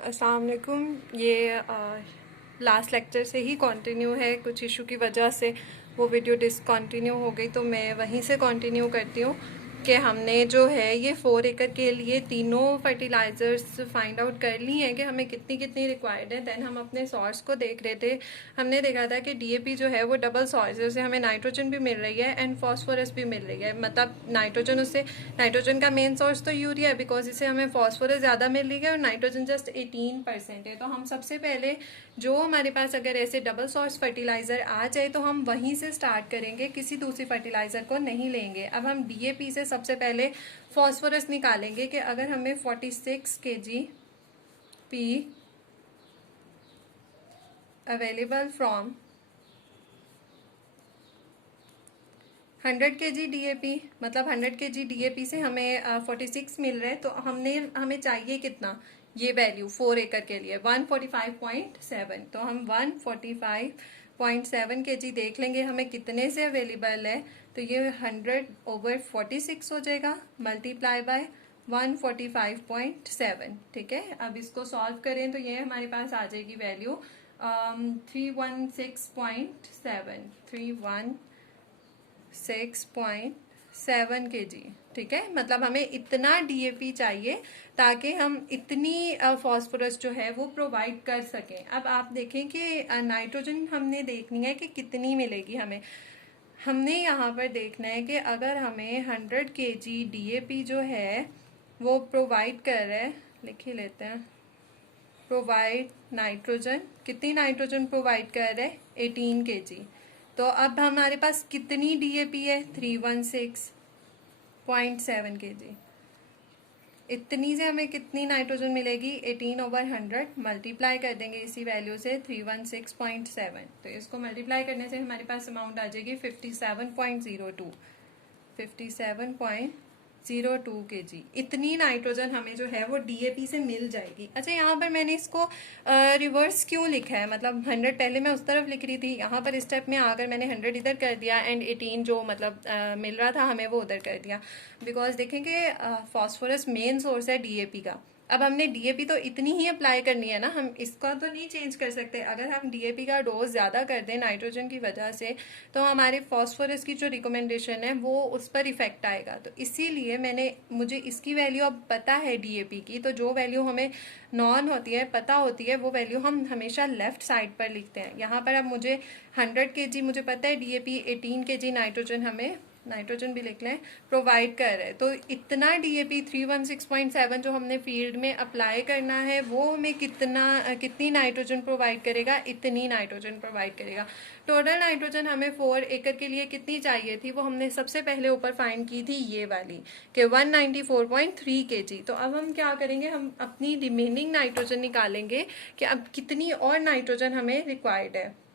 अस्सलाम वालेकुम। ये लास्ट लेक्चर से ही कंटिन्यू है, कुछ इशू की वजह से वो वीडियो डिसकंटिन्यू हो गई, तो मैं वहीं से कंटिन्यू करती हूँ कि हमने जो है ये 4 एकड़ के लिए तीनों फर्टिलाइज़र्स फाइंड आउट कर ली हैं कि हमें कितनी कितनी रिक्वायर्ड है। दैन हम अपने सोर्स को देख रहे थे, हमने देखा था कि डीएपी जो है वो डबल सोर्स है, उससे हमें नाइट्रोजन भी मिल रही है एंड फॉस्फोरस भी मिल रही है। मतलब नाइट्रोजन का मेन सोर्स तो यूरिया है, बिकॉज इसे हमें फॉस्फोरस ज़्यादा मिल रही है और नाइट्रोजन जस्ट 18% है। तो हम सबसे पहले जो हमारे पास अगर ऐसे डबल सोर्स फर्टिलाइज़र आ जाए तो हम वहीं से स्टार्ट करेंगे, किसी दूसरी फर्टिलाइज़र को नहीं लेंगे। अब हम डीएपी से सबसे पहले फॉस्फोरस निकालेंगे कि अगर हमें 46 kg P available from 100 kg DAP, मतलब 100 kg डीएपी से हमें 46 मिल रहा है, तो हमें चाहिए कितना, ये वैल्यू 4 एकड़ के लिए 145.7। तो हम 145.7 kg देख लेंगे हमें कितने से अवेलेबल है। तो ये 100/46 हो जाएगा, मल्टीप्लाई बाय 145.7। ठीक है, अब इसको सॉल्व करें तो ये हमारे पास आ जाएगी वैल्यू 316.7 316.7 kg। ठीक है, मतलब हमें इतना डीएपी चाहिए ताकि हम इतनी फॉस्फोरस जो है वो प्रोवाइड कर सकें। अब आप देखें कि नाइट्रोजन हमने देखनी है कि कितनी मिलेगी हमें। हमने यहाँ पर देखना है कि अगर हमें 100 kg डीएपी जो है वो प्रोवाइड कर रहा है, लिख ही लेते हैं, प्रोवाइड नाइट्रोजन, कितनी नाइट्रोजन प्रोवाइड कर रहे हैं 18 kg। तो अब हमारे पास कितनी डीएपी है 316.7 kg। इतनी से हमें कितनी नाइट्रोजन मिलेगी 18/100, मल्टीप्लाई कर देंगे इसी वैल्यू से 316.7। तो इसको मल्टीप्लाई करने से हमारे पास अमाउंट आ जाएगी 57.02 kg। इतनी नाइट्रोजन हमें जो है वो डीएपी से मिल जाएगी। अच्छा, यहाँ पर मैंने इसको रिवर्स क्यों लिखा है, मतलब 100 पहले मैं उस तरफ लिख रही थी, यहाँ पर स्टेप में आकर मैंने 100 इधर कर दिया एंड 18 जो मतलब मिल रहा था हमें वो उधर कर दिया। बिकॉज देखेंगे फॉस्फोरस मेन सोर्स है डीएपी का। अब हमने डीएपी तो इतनी ही अप्लाई करनी है ना, हम इसका तो नहीं चेंज कर सकते। अगर हम डीएपी का डोज ज़्यादा कर दें नाइट्रोजन की वजह से तो हमारे फॉस्फोरस की जो रिकमेंडेशन है वो उस पर इफेक्ट आएगा। तो इसीलिए मुझे इसकी वैल्यू अब पता है डीएपी की, तो जो वैल्यू हमें नॉन होती है, पता होती है, वो वैल्यू हम हमेशा लेफ्ट साइड पर लिखते हैं। यहाँ पर अब मुझे 100 kg मुझे पता है डीएपी 18 kg नाइट्रोजन भी लिख लें, प्रोवाइड कर रहे हैं। तो इतना डीएपी 316.7 जो हमने फील्ड में अप्लाई करना है वो हमें कितनी नाइट्रोजन प्रोवाइड करेगा, इतनी नाइट्रोजन प्रोवाइड करेगा। टोटल नाइट्रोजन हमें 4 एकड़ के लिए कितनी चाहिए थी वो हमने सबसे पहले ऊपर फाइंड की थी, ये वाली कि 194.3 kg। तो अब हम क्या करेंगे, हम अपनी रिमेनिंग नाइट्रोजन निकालेंगे कि अब कितनी और नाइट्रोजन हमें रिक्वायर्ड है।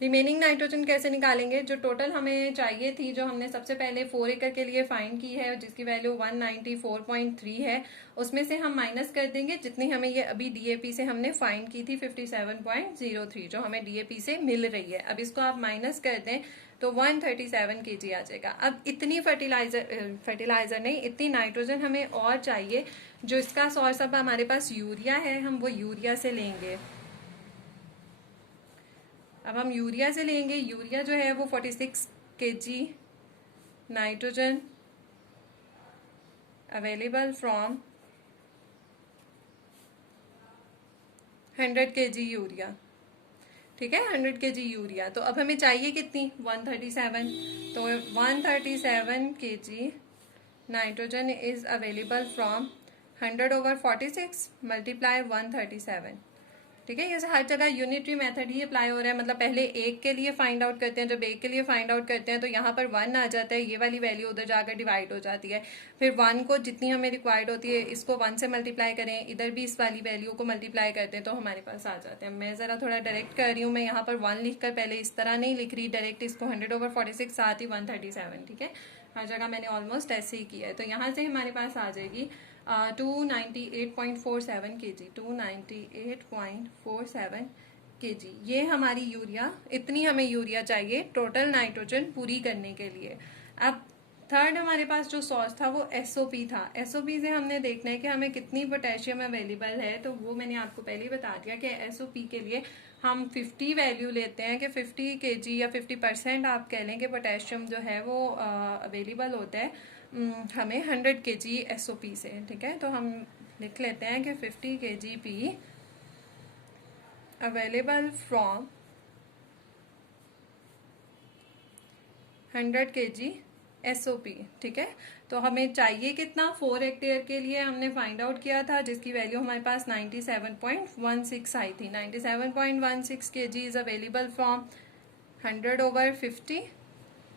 रिमेनिंग नाइट्रोजन कैसे निकालेंगे, जो टोटल हमें चाहिए थी, जो हमने सबसे पहले 4 एकड़ के लिए फाइंड की है जिसकी वैल्यू 194.3 है, उसमें से हम माइनस कर देंगे जितनी हमें ये अभी डीएपी से हमने फाइंड की थी 57.03 जो हमें डीएपी से मिल रही है। अब इसको आप माइनस कर दें तो 137 kg आ जाएगा। अब इतनी फर्टिलाइजर नहीं, इतनी नाइट्रोजन हमें और चाहिए। जो इसका सोर्स अब हमारे पास यूरिया है, हम वो यूरिया से लेंगे। अब हम यूरिया से लेंगे, यूरिया जो है वो 46 kg nitrogen available from 100 kg urea. ठीक है, 100 kg यूरिया। तो अब हमें चाहिए कितनी 137, तो 137 kg nitrogen is available from 100/46 multiply 137। ठीक है, ये हर जगह यूनिटरी मेथड ही अप्लाई हो रहा है। मतलब पहले एक के लिए फाइंड आउट करते हैं, जब एक के लिए फाइंड आउट करते हैं तो यहाँ पर 1 आ जाता है, ये वाली वैल्यू उधर जाकर डिवाइड हो जाती है। फिर 1 को जितनी हमें रिक्वायर्ड होती है इसको 1 से मल्टीप्लाई करें, इधर भी इस वाली वैल्यू को मल्टीप्लाई करते हैं तो हमारे पास आ जाते हैं। मैं ज़रा थोड़ा डायरेक्ट कर रही हूँ, मैं यहाँ पर 1 लिख कर पहले इस तरह नहीं लिख रही डायरेक्ट, इसको 100/46 साथ ही 137। ठीक है, हर जगह मैंने ऑलमोस्ट ऐसे ही किया है। तो यहाँ से हमारे पास आ जाएगी 298.47 kg 298.47 kg। ये हमारी यूरिया, इतनी हमें यूरिया चाहिए टोटल नाइट्रोजन पूरी करने के लिए। अब थर्ड हमारे पास जो सोर्स था वो एसओपी था। एसओपी से हमने देखना है कि हमें कितनी पोटेशियम अवेलेबल है, तो वो मैंने आपको पहले ही बता दिया कि एसओपी के लिए हम 50 वैल्यू लेते हैं कि 50 केजी या 50% आप कह लें कि पोटेशियम जो है वो अवेलेबल होता है हमें 100 केजी एसओपी से। ठीक है, तो हम लिख लेते हैं कि 50 KG P available from 100 KG SOP. ठीक है, तो हमें चाहिए कितना, 4 हेक्टेयर के लिए हमने फाइंड आउट किया था जिसकी वैल्यू हमारे पास 97.16 आई थी। 97.16 KG is available from 100/50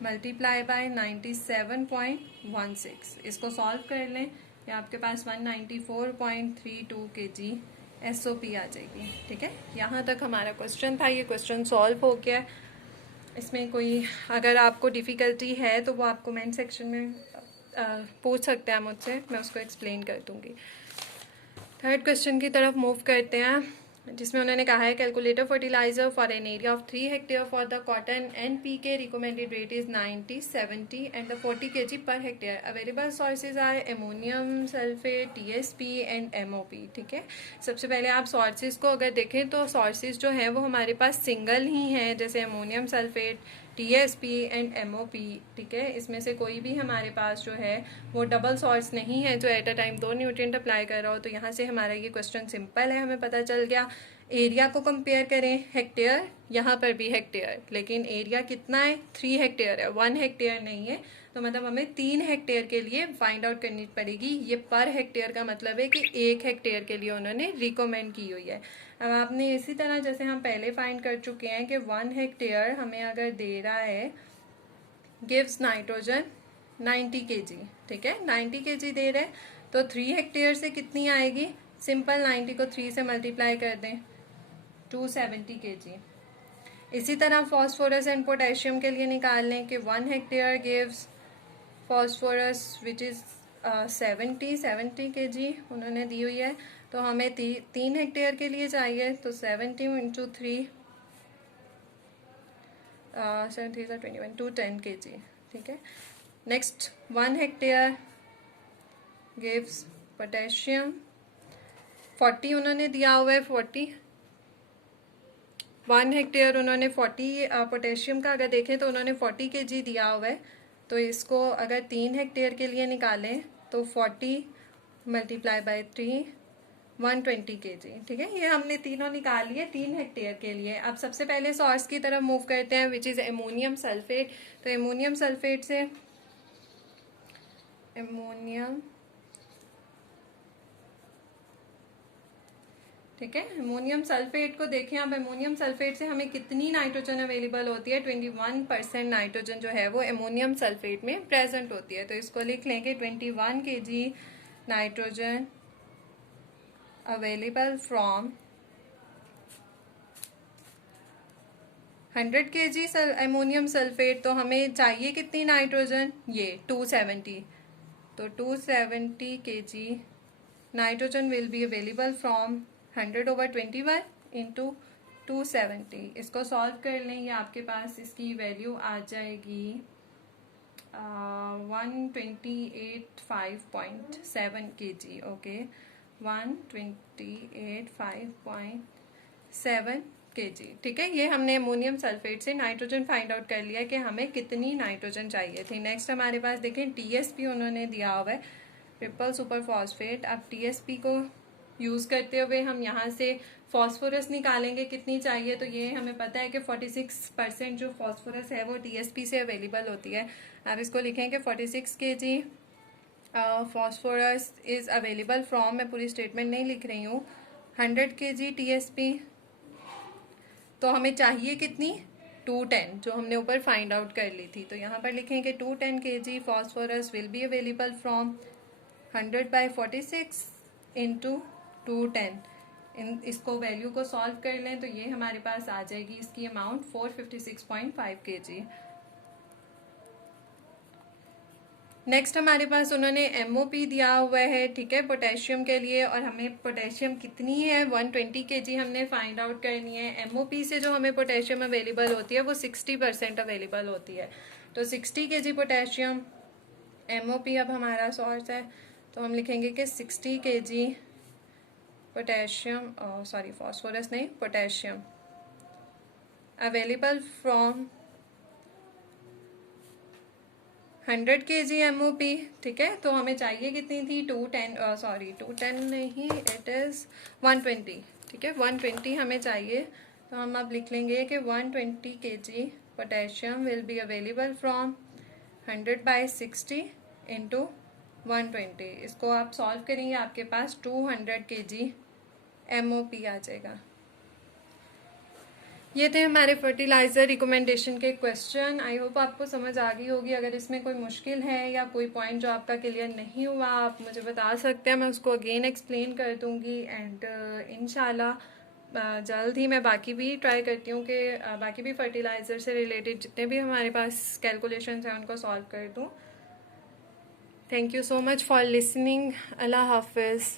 multiply by 97.16। इसको सॉल्व कर लें, या आपके पास 194.32 केजी एसओपी आ जाएगी। ठीक है, यहाँ तक हमारा क्वेश्चन था, ये क्वेश्चन सॉल्व हो गया। इसमें कोई अगर आपको डिफ़िकल्टी है तो वो आप कमेंट सेक्शन में पूछ सकते हैं मुझसे, मैं उसको एक्सप्लेन कर दूँगी। थर्ड क्वेश्चन की तरफ मूव करते हैं, जिसमें उन्होंने कहा है calculator fertilizer for an area of 3 hectare for the cotton NPK recommended rate is 90, 70 and 40 kg per hectare. Available sources are ammonium sulphate, TSP and MOP। ठीक है, सबसे पहले आप सोर्सेज को अगर देखें तो सोर्सेज जो हैं वो हमारे पास सिंगल ही हैं, जैसे ammonium sulphate, TSP and MOP। ठीक है, इसमें से कोई भी हमारे पास जो है वो डबल सोर्स नहीं है जो at a time 2 nutrient apply कर रहा हो। तो यहाँ से हमारा ये क्वेश्चन सिंपल है, हमें पता चल गया। एरिया को कंपेयर करें, हेक्टेयर, यहाँ पर भी हेक्टेयर, लेकिन एरिया कितना है, 3 हेक्टेयर है, 1 हेक्टेयर नहीं है। तो मतलब हमें 3 हेक्टेयर के लिए फाइंड आउट करनी पड़ेगी। ये पर हेक्टेयर का मतलब है कि 1 हेक्टेयर के लिए उन्होंने रिकमेंड की हुई है। अब आपने इसी तरह जैसे हम पहले फाइंड कर चुके हैं कि 1 हेक्टेयर हमें अगर दे रहा है गिव्स नाइट्रोजन 90 केजी। ठीक है, 90 केजी दे रहे हैं, तो 3 हेक्टेयर से कितनी आएगी, सिंपल 90 को 3 से मल्टीप्लाई कर दें, 270 केजी। इसी तरह फॉस्फोरस एंड पोटेशियम के लिए निकाल लें कि 1 hectare gives phosphorus which is 70 KG उन्होंने दी हुई है। तो हमें 3 हेक्टेयर के लिए चाहिए, तो 70 × 3 7 3 21 210 केजी। ठीक है, नेक्स्ट 1 हेक्टेयर गिव्स पोटेशियम 40 उन्होंने दिया हुआ है, 1 हेक्टेयर उन्होंने 40 पोटेशियम का अगर देखें तो उन्होंने 40 केजी दिया हुआ है। तो इसको अगर 3 हेक्टेयर के लिए निकालें तो 40 मल्टीप्लाई बाय 3 120 केजी। ठीक है, ये हमने तीनों निकाल लिए 3 हेक्टेयर के लिए। अब सबसे पहले सोर्स की तरफ मूव करते हैं विच इज़ एमोनियम सल्फेट। तो एमोनियम सल्फेट से ठीक है, एमोनियम सल्फेट को देखें आप। एमोनियम सल्फेट से हमें कितनी नाइट्रोजन अवेलेबल होती है, 21% नाइट्रोजन जो है वो एमोनियम सल्फेट में प्रेजेंट होती है। तो इसको लिख लें कि 21 KG nitrogen available from 100 KG ammonium sulphate. तो हमें चाहिए कितनी नाइट्रोजन, ये 270। तो 270 KG nitrogen will be available from 100/21 into 270। इसको सॉल्व कर लें, ये आपके पास इसकी वैल्यू आ जाएगी 128.5.7 केजी। Okay, 128.5.7 KG. ठीक है, ये हमने अमोनियम सल्फेट से नाइट्रोजन फाइंड आउट कर लिया कि हमें कितनी नाइट्रोजन चाहिए थी। नेक्स्ट हमारे पास देखें TSP उन्होंने दिया हुआ है, ट्रिपल सुपर फॉस्फेट। अब TSP को यूज़ करते हुए हम यहाँ से फॉस्फोरस निकालेंगे कितनी चाहिए। तो ये हमें पता है कि 46% जो फॉस्फोरस है वो TSP से अवेलेबल होती है। अब इसको लिखें कि 46 KG phosphorus is available from, मैं पूरी स्टेटमेंट नहीं लिख रही हूँ, 100 केजी TSP। तो हमें चाहिए कितनी, 210, जो हमने ऊपर फाइंड आउट कर ली थी। तो यहाँ पर लिखें कि 210 KG phosphorus will be available from 100/46 into 210। इसको वैल्यू को सॉल्व कर लें तो ये हमारे पास आ जाएगी इसकी अमाउंट 456.5 केजी। नेक्स्ट हमारे पास उन्होंने MOP दिया हुआ है, ठीक है, पोटेशियम के लिए। और हमें पोटेशियम कितनी है, 120 केजी हमने फाइंड आउट करनी है। MOP से जो हमें पोटेशियम अवेलेबल होती है वो 60% अवेलेबल होती है। तो 60 केजी पोटेशियम MOP अब हमारा सोर्स है, तो हम लिखेंगे कि 60 kg पोटेशियम, सॉरी फॉस्फोरस नहीं, potassium available from 100 kg MOP। ठीक है, तो हमें चाहिए कितनी थी, 210 नहीं, इट इज़ 120। ठीक है, 120 हमें चाहिए, तो हम अब लिख लेंगे कि 120 kg potassium will be available from 100/60 into 120। इसको आप सॉल्व करेंगे, आपके पास 200 kg MOP आ जाएगा। ये थे हमारे फर्टिलाइज़र रिकमेंडेशन के क्वेश्चन। आई होप आपको समझ आ गई होगी। अगर इसमें कोई मुश्किल है या कोई पॉइंट जो आपका क्लियर नहीं हुआ, आप मुझे बता सकते हैं, मैं उसको अगेन एक्सप्लेन कर दूंगी। एंड इंशाल्लाह जल्द ही मैं बाकी भी ट्राई करती हूँ कि बाकी भी फर्टिलाइज़र से रिलेटेड जितने भी हमारे पास कैलकुलेशंस हैं उनको सॉल्व कर दूँ। Thank you so much for listening. Allah हाफिज़।